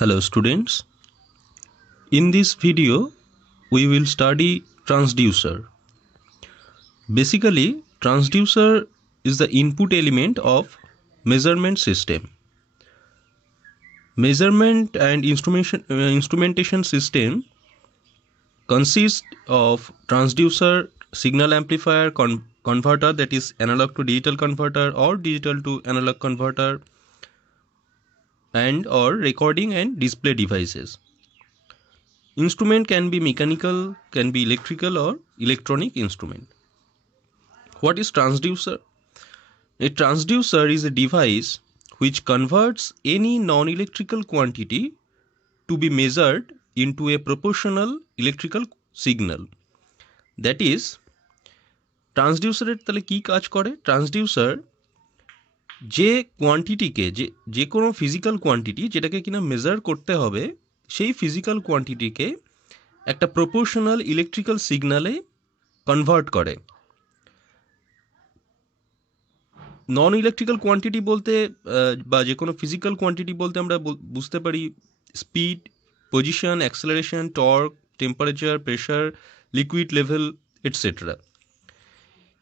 Hello students, in this video we will study transducer. Basically, transducer is the input element of measurement system. Measurement and instrumentation system consist of transducer, signal amplifier, converter, that is analog to digital converter or digital to analog converter, and or recording and display devices. Instrument can be mechanical, can be electrical or electronic instrument. What is transducer? A transducer is a device which converts any non-electrical quantity to be measured into a proportional electrical signal. That is, ট্রান্সডিউসারের তাহলে কি কাজ করে? Transducer যে কোয়ান্টিটিকে যে কোনো physical quantity যেটাকে কিনা measure করতে হবে, সেই ফিজিক্যাল কোয়ান্টিটিকে একটা প্রপোর্শনাল ইলেকট্রিক্যাল সিগনালে কনভার্ট করে। নন ইলেকট্রিক্যাল কোয়ান্টিটি বলতে বা যে কোনো ফিজিক্যাল কোয়ান্টিটি বলতে আমরা বুঝতে পারি speed, position, acceleration, torque, temperature, pressure, liquid level, etc.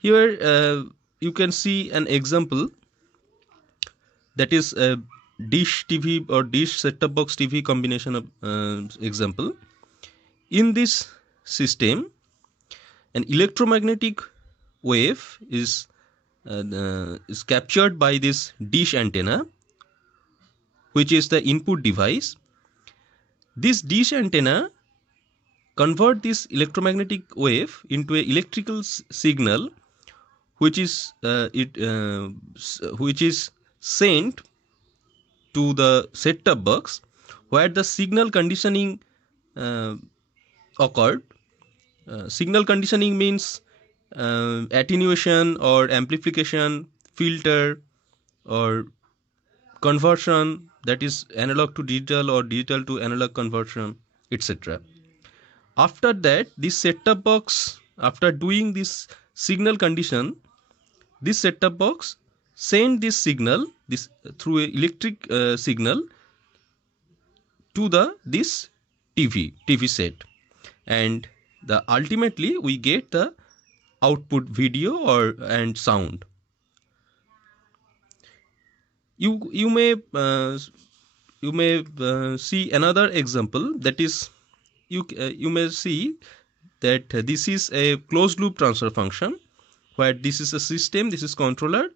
Here you can see an example, that is a dish TV or dish set-top box TV combination of example. In this system, an electromagnetic wave is captured by this dish antenna, which is the input device. This dish antenna convert this electromagnetic wave into a electrical signal, which is sent to the set-top box, where the signal conditioning occurred. Signal conditioning means attenuation or amplification, filter or conversion, that is analog to digital or digital to analog conversion, etc. After that, this set-top box, after doing this signal condition, this set-top box send this signal through a electric signal to this TV set, and ultimately we get the output video and sound. You may see another example, that is you may see that this is a closed loop transfer function, where this is a system, this is controller,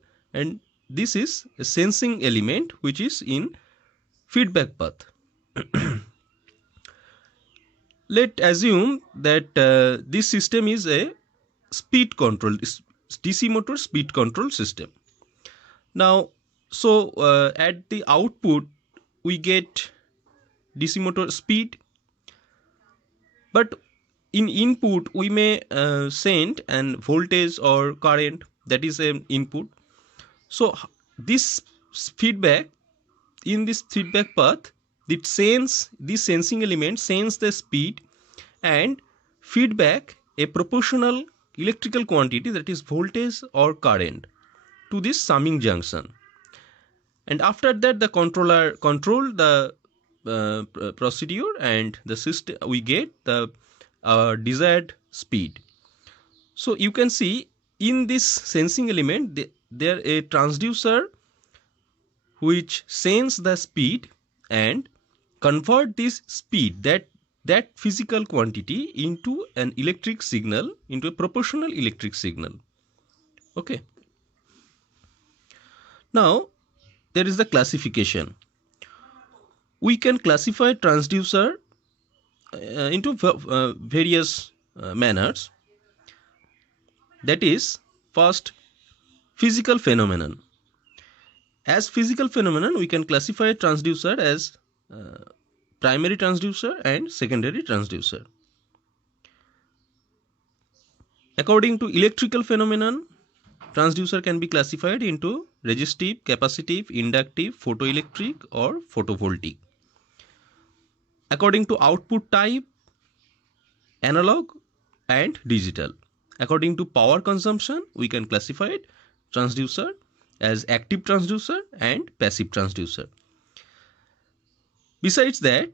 and this is a sensing element which is in feedback path. Let's assume that this system is a speed control, DC motor speed control system. Now, so at the output we get DC motor speed, but in input we may send an voltage or current, that is an input. So this feedback, in this feedback path, this sensing element sends the speed and feedback a proportional electrical quantity, that is voltage or current, to this summing junction. And after that, the controller control the procedure, and the system we get the desired speed. So you can see in this sensing element there a transducer which sends the speed and convert this speed, that physical quantity, into an electric signal, into a proportional electric signal. Okay. Now there is the classification. We can classify transducer into various manners. That is, first, physical phenomenon. As physical phenomenon, we can classify transducer as primary transducer and secondary transducer. According to electrical phenomenon, transducer can be classified into resistive, capacitive, inductive, photoelectric or photovoltaic. According to output type, analog and digital. According to power consumption, we can classify transducer as active transducer and passive transducer. Besides that,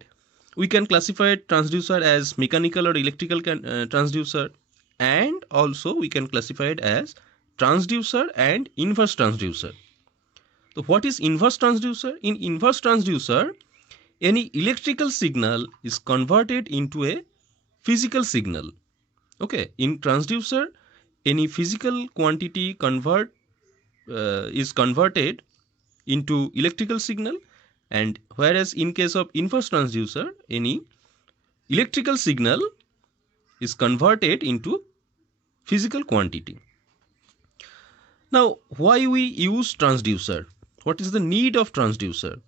we can classify transducer as mechanical or electrical transducer, and also we can classify it as transducer and inverse transducer. So what is inverse transducer? In inverse transducer, any electrical signal is converted into a physical signal. Okay, in transducer, any physical quantity is converted into electrical signal, and whereas in case of inverse transducer, any electrical signal is converted into physical quantity. Now, why we use transducer? What is the need of transducer?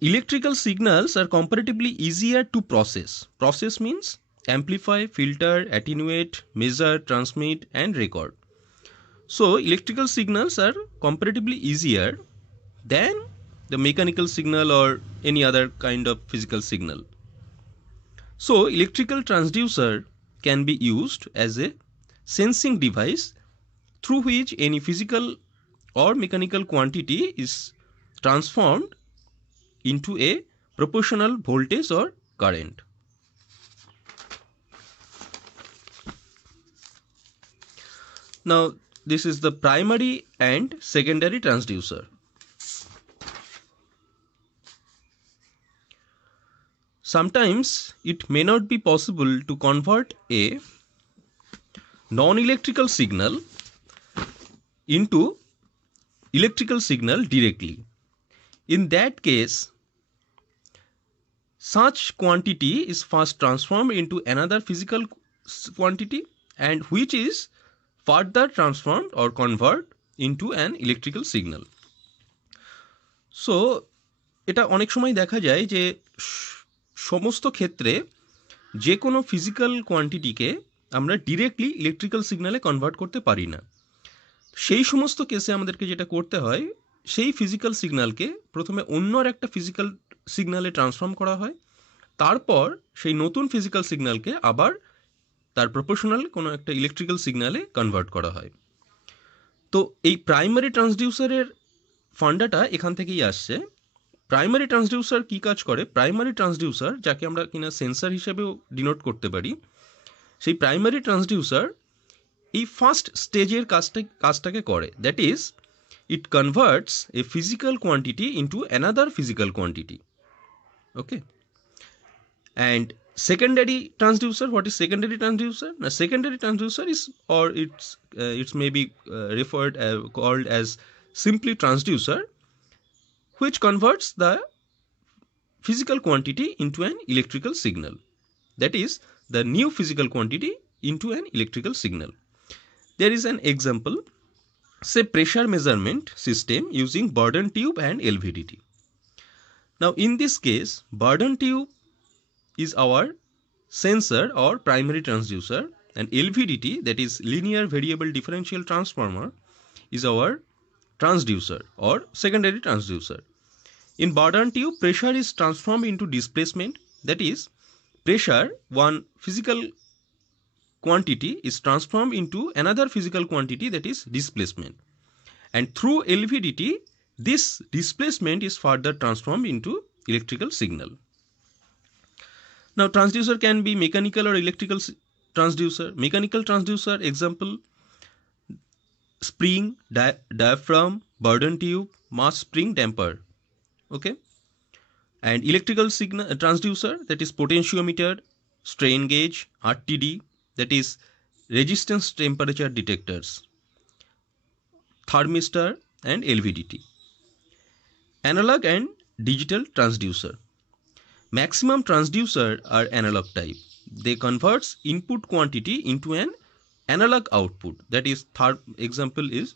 Electrical signals are comparatively easier to process. Process means amplify, filter, attenuate, measure, transmit, and record. So electrical signals are comparatively easier than the mechanical signal or any other kind of physical signal. So electrical transducer can be used as a sensing device through which any physical or mechanical quantity is transformed into a proportional voltage or current. Now, this is the primary and secondary transducer. Sometimes it may not be possible to convert a non-electrical signal into electrical signal directly. In that case, such quantity is first transformed into another physical quantity, and which is further transformed or converted into an electrical signal. So এটা অনেক সময় দেখা যায় যে সমস্ত ক্ষেত্রে যে কোনো ফিজিক্যাল কোয়ান্টিটিকে আমরা ডিরেক্টলি ইলেকট্রিক্যাল সিগন্যালে কনভার্ট করতে পারি না। সেই সমস্ত কেসে আমাদেরকে যেটা করতে হয়, সেই ফিজিক্যাল সিগন্যালকে প্রথমে অন্য একটা ফিজিক্যাল সিগন্যালে ট্রান্সফর্ম করা হয়, তারপর সেই নতুন ফিজিক্যাল সিগন্যালকে আবার তার প্রপোর্শনাল কোনো একটা ইলেকট্রিক্যাল সিগন্যালে কনভার্ট করা হয়। তো এই প্রাইমারি ট্রান্সডিউসারের ফান্ডাটা এখান থেকেই আসছে। প্রাইমারি ট্রান্সডিউসার কী কাজ করে? প্রাইমারি ট্রান্সডিউসার, যাকে আমরা কিনা সেন্সার হিসেবেও ডিনোট করতে পারি, সেই প্রাইমারি ট্রান্সডিউসার এই ফার্স্ট স্টেজের কাজটাকে করে, that is it converts a physical quantity into another physical quantity. Okay. And secondary transducer, what is secondary transducer? Now, secondary transducer is, or it's maybe called as simply transducer, which converts the physical quantity into an electrical signal. That is, the new physical quantity into an electrical signal. There is an example. Say pressure measurement system using Bourdon tube and LVDT. Now in this case, Bourdon tube is our sensor or primary transducer, and LVDT, that is linear variable differential transformer, is our transducer or secondary transducer. In Bourdon tube, pressure is transformed into displacement, that is pressure, one physical quantity is transformed into another physical quantity, that is displacement, and through LVDT this displacement is further transformed into electrical signal. Now transducer can be mechanical or electrical transducer. Mechanical transducer example: spring, diaphragm, Bourdon tube, mass spring damper. Okay. And electrical signal transducer, that is potentiometer, strain gauge, RTD, that is resistance temperature detectors, thermistor, and LVDT. Analog and digital transducer. Maximum transducer are analog type. They converts input quantity into an analog output, that is example is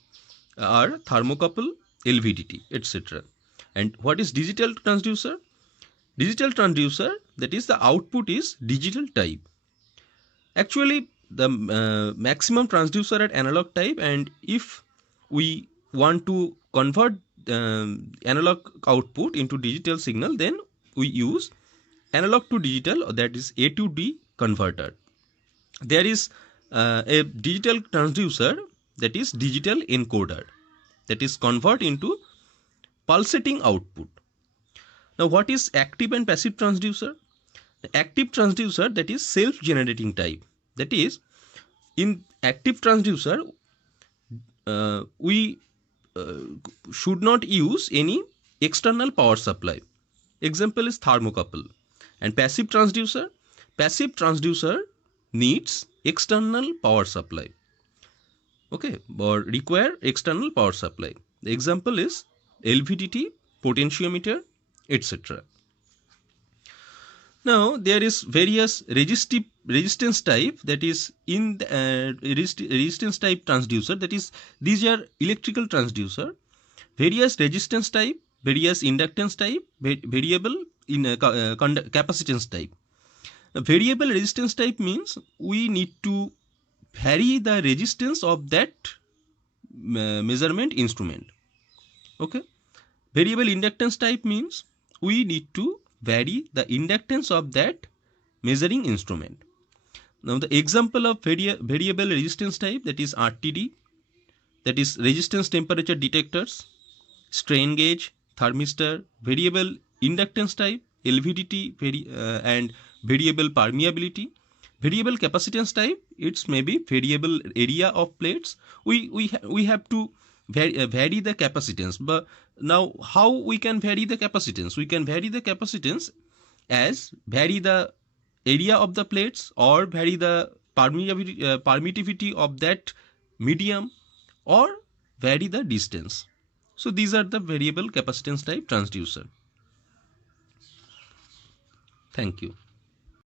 are thermocouple, LVDT, etc. And what is digital transducer? Digital transducer, that is the output is digital type. Actually, the maximum transducer at analog type, and if we want to convert analog output into digital signal, then we use analog to digital, that is A to D converter. There is a digital transducer, that is digital encoder, that is convert into pulsating output. Now what is active and passive transducer? The active transducer, that is self generating type. That is, in active transducer we should not use any external power supply. Example is thermocouple. And passive transducer needs external power supply, okay, or require external power supply. The example is LVDT, potentiometer, etc. Now there is various resistance type, that is in the, resistance type transducer, that is these are electrical transducer. Various resistance type, various inductance type, variable in capacitance type. A variable resistance type means we need to vary the resistance of that measurement instrument. Okay. Variable inductance type means we need to vary the inductance of that measuring instrument. Now the example of variable resistance type, that is RTD, that is resistance temperature detectors, strain gauge, thermistor. Variable inductance type, LVDT, and variable permeability. Variable capacitance type, it's maybe variable area of plates. We have to vary the capacitance. But now how we can vary the capacitance? We can vary the capacitance as vary the area of the plates, or vary the permittivity of that medium, or vary the distance. So these are the variable capacitance type transducer. Thank you.